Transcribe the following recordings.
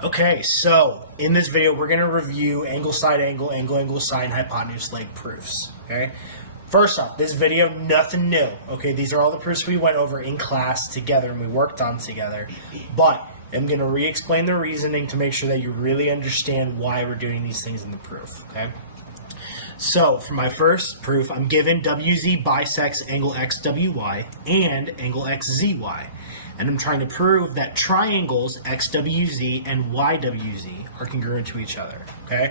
Okay, so in this video, we're going to review angle, side angle, angle, sine, hypotenuse, leg proofs. Okay, first off, this video, nothing new. Okay, these are all the proofs we went over in class together and we worked on together. But I'm going to re-explain the reasoning to make sure that you really understand why we're doing these things in the proof. Okay, so for my first proof, I'm given WZ bisects angle XWY and angle XZY. And I'm trying to prove that triangles XWZ and YWZ are congruent to each other, okay?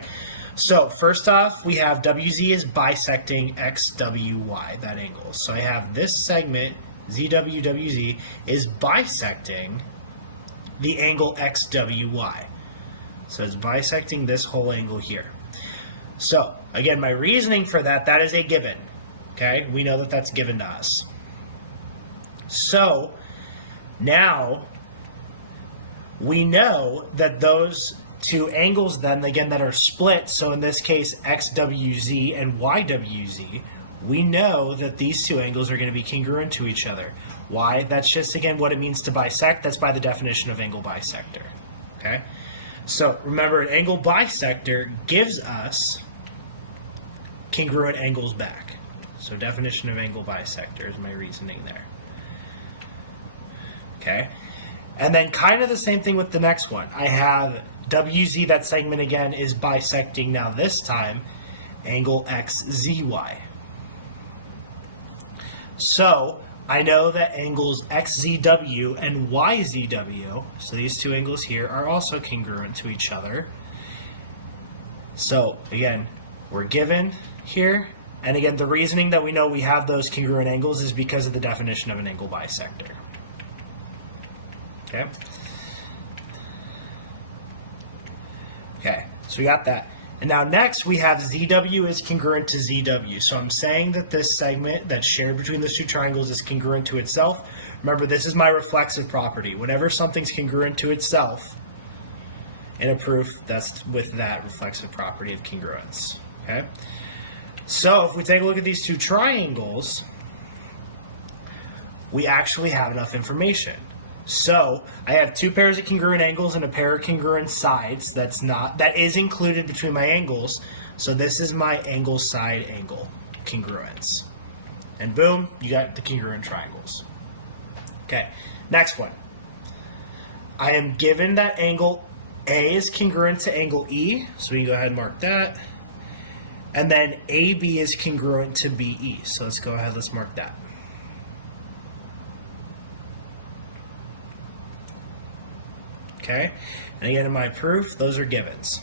So first off, we have WZ is bisecting XWY, that angle. So I have this segment, ZWWZ, is bisecting the angle XWY. So it's bisecting this whole angle here. So again, my reasoning for that is a given, okay? We know that that's given to us. So now, we know that those two angles then, again, that are split, so in this case, XWZ and YWZ, we know that these two angles are going to be congruent to each other. Why? That's just, again, what it means to bisect. That's by the definition of angle bisector. Okay? So, remember, an angle bisector gives us congruent angles back. So, definition of angle bisector is my reasoning there. Okay, and then kind of the same thing with the next one. I have WZ, that segment again, is bisecting now this time angle XZY. So I know that angles XZW and YZW, so these two angles here, are also congruent to each other. So again, we're given here, and again, the reasoning that we know we have those congruent angles is because of the definition of an angle bisector. Okay. Okay, so we got that. And now next we have ZW is congruent to ZW. So I'm saying that this segment that's shared between those two triangles is congruent to itself. Remember, this is my reflexive property. Whenever something's congruent to itself in a proof, that's with that reflexive property of congruence. Okay. So if we take a look at these two triangles, we actually have enough information. So I have two pairs of congruent angles and a pair of congruent sides. That is included between my angles. So this is my angle side angle congruence. And boom, you got the congruent triangles. Okay, next one. I am given that angle A is congruent to angle E. So we can go ahead and mark that. And then AB is congruent to BE. So let's go ahead, let's mark that. Okay, and again in my proof, those are givens.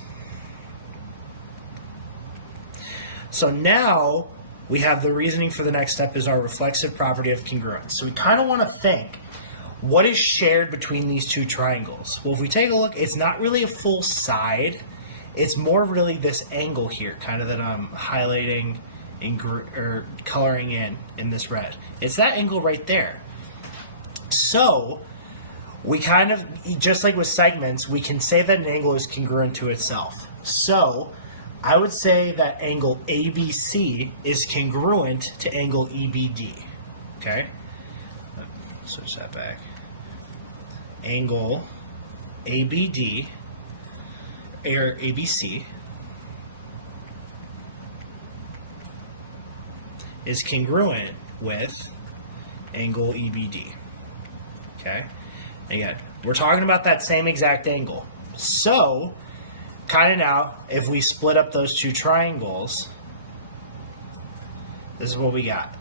So now we have the reasoning for the next step is our reflexive property of congruence. So we kind of want to think, what is shared between these two triangles? Well, if we take a look, it's not really a full side. It's more really this angle here, kind of that I'm highlighting or coloring in this red. It's that angle right there. So we kind of, just like with segments, we can say that an angle is congruent to itself. So I would say that angle ABC is congruent to angle EBD. Okay? Switch that back. Angle ABD, or ABC, is congruent with angle EBD. Okay? Again, we're talking about that same exact angle. So, kind of now, if we split up those two triangles, this is what we got.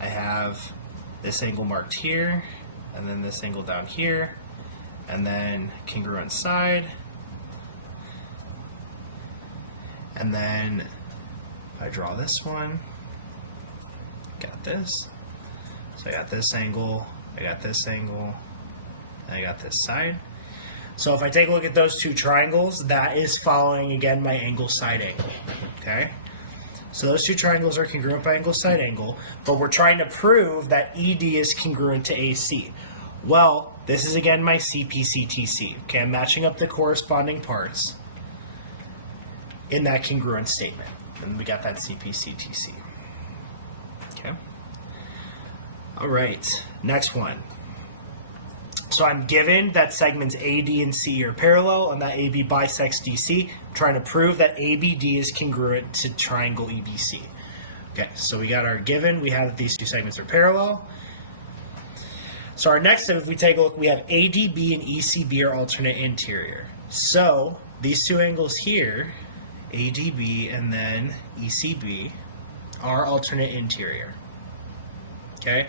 I have this angle marked here, and then this angle down here, and then congruent side. And then, if I draw this one, got this. So I got this angle, I got this angle, I got this side. So if I take a look at those two triangles, that is following, again, my angle side angle. Okay? So those two triangles are congruent by angle side angle, but we're trying to prove that ED is congruent to AC. Well, this is, again, my CPCTC. Okay, I'm matching up the corresponding parts in that congruent statement. And we got that CPCTC. Okay? All right, next one. So I'm given that segments AD and CE are parallel and that AB bisects DC. I'm trying to prove that ABD is congruent to triangle EBC. Okay, so we got our given. We have that these two segments are parallel. So our next step, if we take a look, we have ADB and ECB are alternate interior. So these two angles here, ADB and then ECB, are alternate interior. Okay?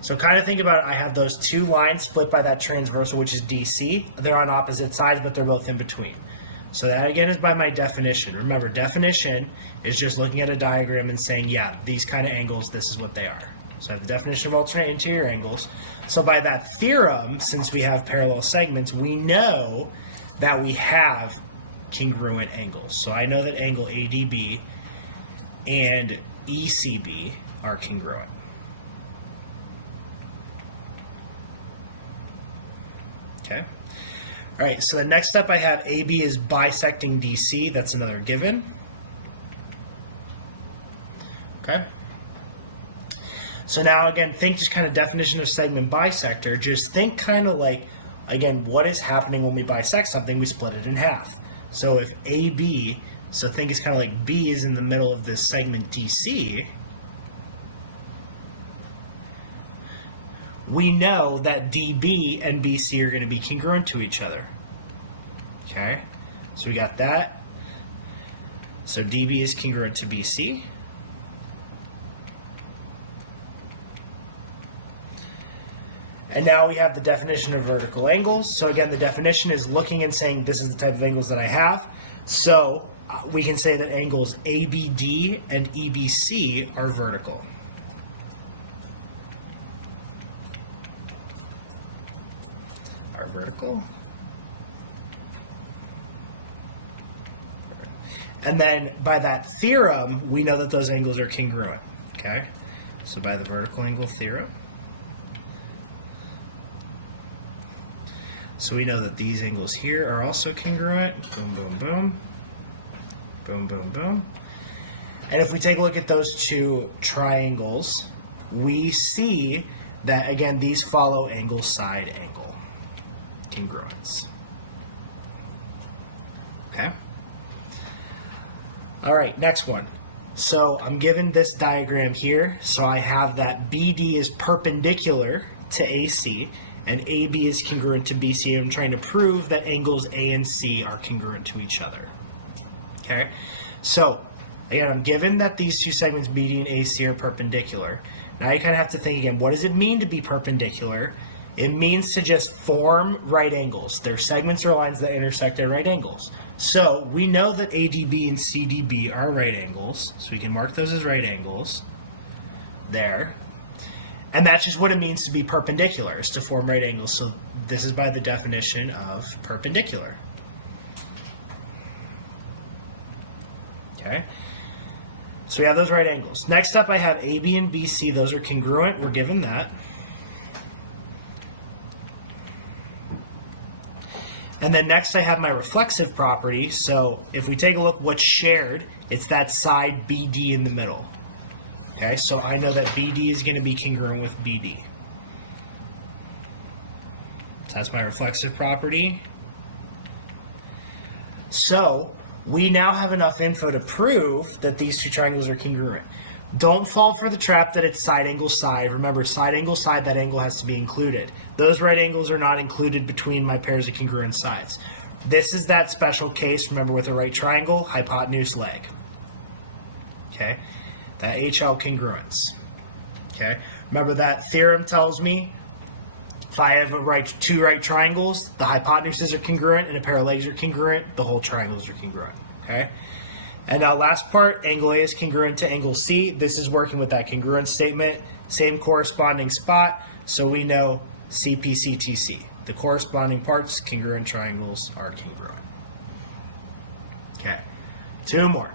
So kind of think about it, I have those two lines split by that transversal, which is DC. They're on opposite sides, but they're both in between. So that again is by my definition. Remember, definition is just looking at a diagram and saying, yeah, these kind of angles, this is what they are. So I have the definition of alternate interior angles. So by that theorem, since we have parallel segments, we know that we have congruent angles. So I know that angle ADB and ECB are congruent. Okay. All right, so the next step I have AB is bisecting DC. That's another given. Okay. So now again, think just kind of definition of segment bisector. Just think kind of like, again, what is happening when we bisect something? We split it in half. So if AB, so think it's kind of like B is in the middle of this segment DC, we know that DB and BC are going to be congruent to each other. Okay, so we got that. So DB is congruent to BC. And now we have the definition of vertical angles. So again, the definition is looking and saying this is the type of angles that I have. So we can say that angles ABD and EBC are vertical. Are vertical. And then by that theorem, we know that those angles are congruent. Okay? So by the vertical angle theorem, so we know that these angles here are also congruent. Boom, boom, boom. Boom, boom, boom. And if we take a look at those two triangles, we see that, again, these follow angle side angle congruence. Okay? All right, next one. So I'm given this diagram here. So I have that BD is perpendicular to AC and AB is congruent to BC. I'm trying to prove that angles A and C are congruent to each other. Okay, so again, I'm given that these two segments BD and AC are perpendicular. Now you kind of have to think again, what does it mean to be perpendicular? It means to just form right angles. They're segments or lines that intersect at right angles. So we know that ADB and CDB are right angles, so we can mark those as right angles there. And that's just what it means to be perpendicular, is to form right angles. So this is by the definition of perpendicular. Okay? So we have those right angles. Next up I have AB and BC. Those are congruent. We're given that. And then next I have my reflexive property. So if we take a look what's shared, it's that side BD in the middle. Okay, so I know that BD is going to be congruent with BD. So that's my reflexive property. So we now have enough info to prove that these two triangles are congruent. Don't fall for the trap that it's side angle side. Remember, side angle side, that angle has to be included. Those right angles are not included between my pairs of congruent sides. This is that special case, remember, with a right triangle, hypotenuse, leg. Okay, that HL congruence. Okay, remember that theorem tells me if I have two right triangles, the hypotenuses are congruent and a pair of legs are congruent, the whole triangles are congruent. Okay. And now last part, angle A is congruent to angle C. This is working with that congruence statement. Same corresponding spot, so we know CPCTC. The corresponding parts, congruent triangles, are congruent. Okay, two more.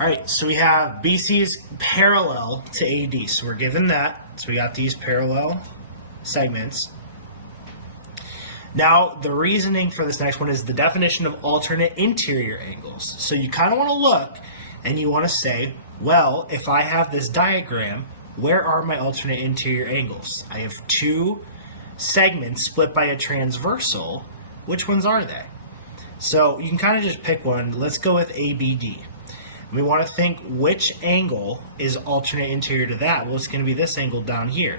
All right, so we have BC is parallel to AD. So we're given that. So we got these parallel segments. Now, the reasoning for this next one is the definition of alternate interior angles. So you kind of want to look and you want to say, well, if I have this diagram, where are my alternate interior angles? I have two segments split by a transversal, which ones are they? So you can kind of just pick one. Let's go with ABD. We want to think which angle is alternate interior to that. Well, it's going to be this angle down here,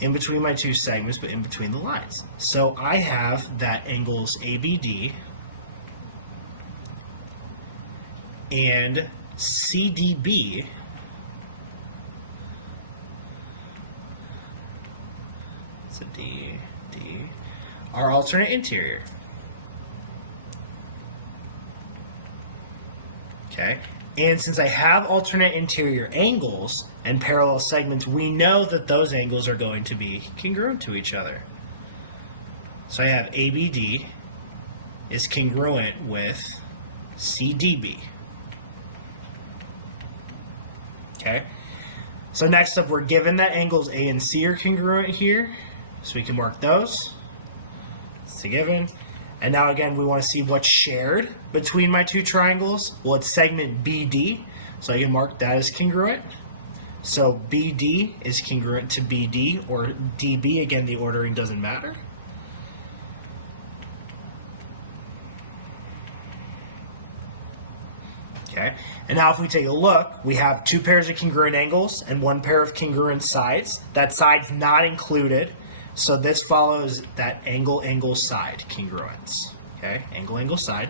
in between my two segments, but in between the lines. So I have that angles ABD and CDB are alternate interior. Okay, and since I have alternate interior angles and parallel segments, we know that those angles are going to be congruent to each other. So I have ABD is congruent with CDB. Okay, so next up, we're given that angles A and C are congruent here, so we can mark those. It's a given. And now again, we want to see what's shared between my two triangles. Well, it's segment BD, so I can mark that as congruent. So BD is congruent to BD, or DB. Again, the ordering doesn't matter. Okay, and now if we take a look, we have two pairs of congruent angles and one pair of congruent sides. That side's not included. So this follows that angle side congruence. Okay, angle side.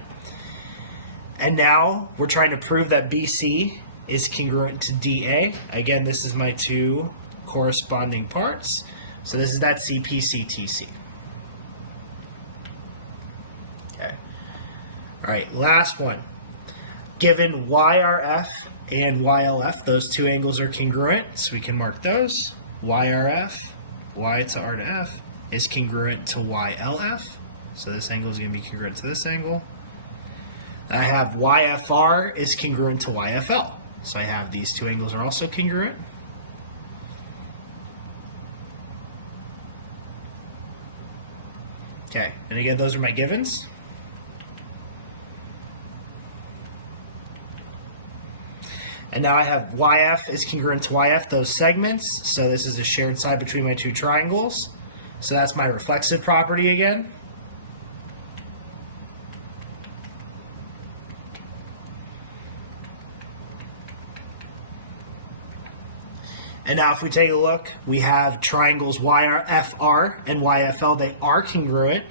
And now we're trying to prove that BC is congruent to DA. Again, this is my two corresponding parts. So this is that CPCTC. Okay. All right, last one. Given YRF and YLF, those two angles are congruent, so we can mark those. YRF, Y to R to F, is congruent to YLF. So this angle is going to be congruent to this angle. And I have YFR is congruent to YFL. So I have these two angles are also congruent. Okay, and again, those are my givens. And now I have YF is congruent to YF, those segments. So this is a shared side between my two triangles. So that's my reflexive property again. And now if we take a look, we have triangles YFR and YFL. They are congruent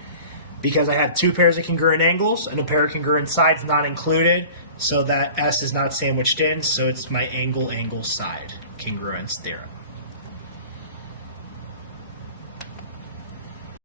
because I have two pairs of congruent angles and a pair of congruent sides not included. So that S is not sandwiched in, so it's my angle side congruence theorem.